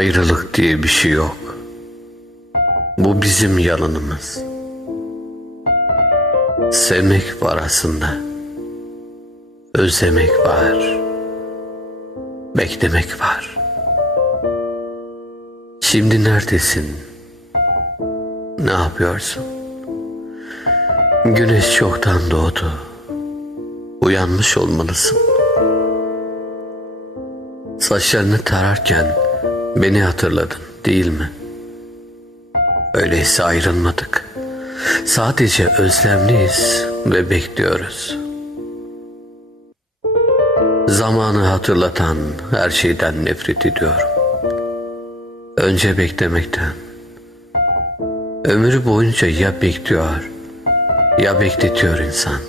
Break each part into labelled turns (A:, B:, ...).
A: Ayrılık diye bir şey yok. Bu bizim yalanımız. Sevmek var aslında. Özlemek var. Beklemek var. Şimdi neredesin? Ne yapıyorsun? Güneş çoktan doğdu. Uyanmış olmalısın. Saçlarını tararken beni hatırladın değil mi? Öyleyse ayrılmadık. Sadece özlemliyiz ve bekliyoruz. Zamanı hatırlatan her şeyden nefret ediyorum. Önce beklemekten. Ömrü boyunca ya bekliyor ya bekletiyor insan.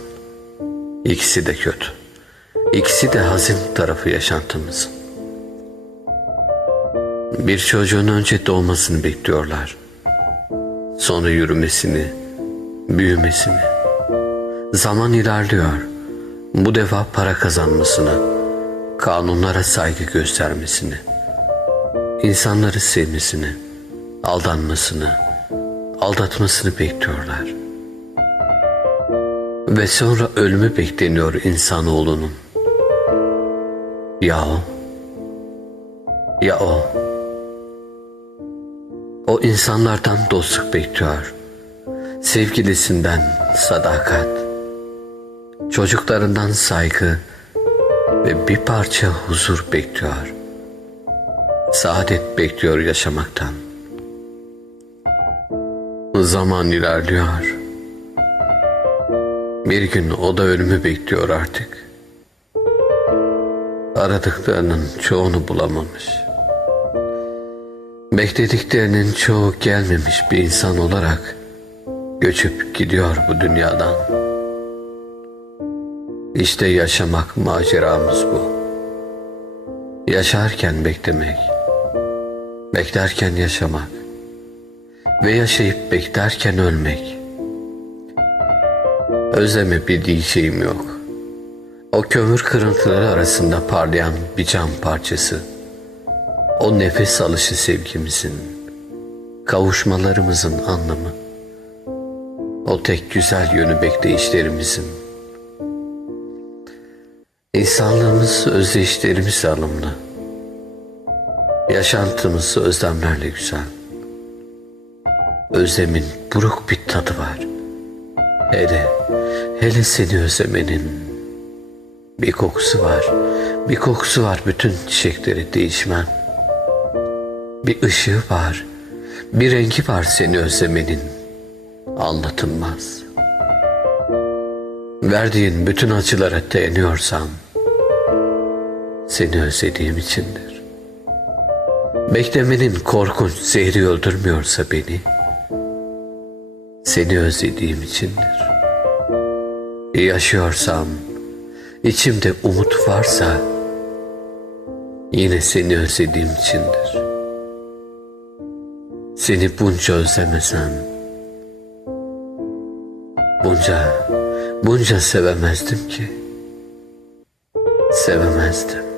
A: İkisi de kötü. İkisi de hazin tarafı yaşantımızın. Bir çocuğun önce doğmasını bekliyorlar. Sonra yürümesini, büyümesini. Zaman ilerliyor. Bu defa para kazanmasını, kanunlara saygı göstermesini, insanları sevmesini, aldanmasını, aldatmasını bekliyorlar. Ve sonra ölümü bekleniyor insanoğlunun. Ya o? Ya o? O insanlardan dostluk bekliyor. Sevgilisinden sadakat. Çocuklarından saygı ve bir parça huzur bekliyor. Saadet bekliyor yaşamaktan. Zaman ilerliyor. Bir gün o da ölümü bekliyor artık. Aradıklarının çoğunu bulamamış. Beklediklerinin çoğu gelmemiş bir insan olarak göçüp gidiyor bu dünyadan. İşte yaşamak maceramız bu. Yaşarken beklemek, beklerken yaşamak ve yaşayıp beklerken ölmek. Özleme bir diyeceğim yok. O kömür kırıntıları arasında parlayan bir cam parçası. O nefes alışı sevgimizin, kavuşmalarımızın anlamı. O tek güzel yönü bekleyişlerimizin. İnsanlığımız özdeşlerimizle alımlı. Yaşantımız özlemlerle güzel. Özlemin buruk bir tadı var. Hele, hele seni özlemenin bir kokusu var. Bir kokusu var bütün çiçekleri değişmem. Bir ışığı var. Bir rengi var seni özlemenin. Anlatılmaz. Verdiğin bütün acılara değiniyorsam seni özlediğim içindir. Beklemenin korkunç zehri öldürmüyorsa beni seni özlediğim içindir. Yaşıyorsam, içimde umut varsa yine seni özlediğim içindir. Seni bunca özlemesem, bunca, bunca sevemezdim ki. Sevemezdim.